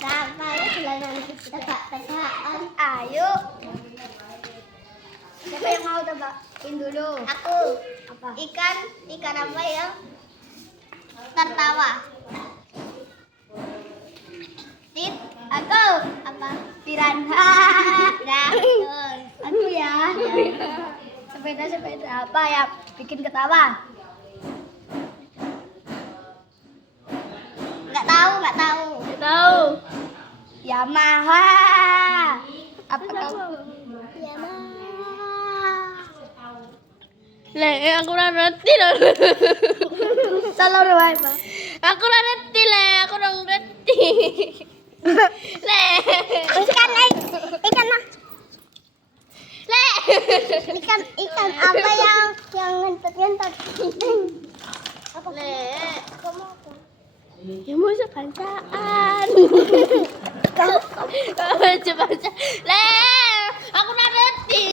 Sampai bilangan tebak-tebakan. Ayo. Siapa yang mau tebakin dulu? Aku. Apa? Ikan apa yang tertawa? Tit, aku. Apa? Piranha. Nah, aku ya. Sepeda apa yang bikin ketawa? Nggak tahu. Yamaha. Apa kamu? Yamaha. Aku ora ngerti lho. Salah ruwai, Pak. Aku ora ngerti aku ora ngerti. Ikan lah. Ikan apa yang ngentut? Apa? Kamu apa? Ya mau sebacaan. Kamu Kamu baca.